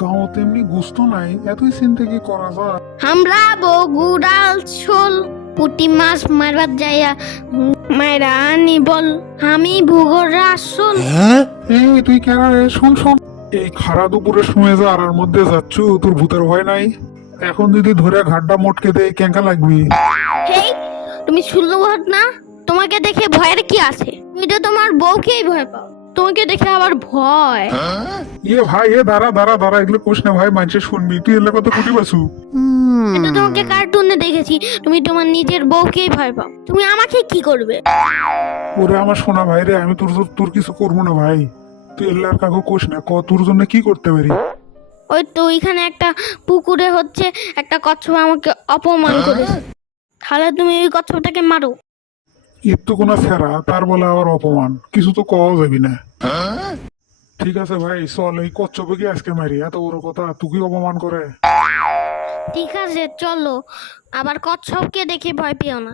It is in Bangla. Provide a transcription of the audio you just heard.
গাঁও তেমনি গুস্ত নাই এতই চিন্তা কি করা যায়? আমরা বগুড়াল শোল পুটি মাছ মারবার যাইয়া মায়েরা আনি বল আমি ভূগোড়া আসল এই তুই কেন রে? শোন শোন। এই খারা দুপুরের সময় যা আর মধ্যে যাচ্ছ তোর ভূতের ভয় নাই? এখন যদি ধরে ঘাটটা মোটকে দে কেঙ্কা লাগবি? হেই তুমি শুনলো না? তোমাকে দেখে ভয়ের কি আছে? তুমি তো তোমার বউকেই ভয় পাও। তোমাকে দেখে আবার ভয়। ইয়ে ভাই এ দাঁড়া দাঁড়া দাঁড়া এগুলো কোশ না ভাই মানুষের শুনবি। তুই এলে কত কুটি বাসু এটা তোমাকে কার্টুনে দেখেছি। তুমি তোমার নিজের বউকেই ভয় পাও। তুমি আমাকে কি করবে? ওরে আমার শোনা ভাই রে আমি তোর তোর কিছু করব না ভাই। তুই এল্লার কাকু কোশ না ক তোর জন্য কি করতে পারি? ওই তো ওইখানে একটা পুকুরে হচ্ছে একটা কচ্ছপ আমাকে অপমান করেছে। তাহলে তুমি ওই কচ্ছপটাকে মারো। এর তো কোনো ফেরা তার বলে আবার অপমান। কিছু তো কওয়া যাবি না? ঠিক আছে ভাই চল এই কচ্ছপে কি আজকে মারি এত বড় কথা তুই অপমান করে ঠিক আছে চলো। আবার কচ্ছপকে দেখে ভয় পেও না।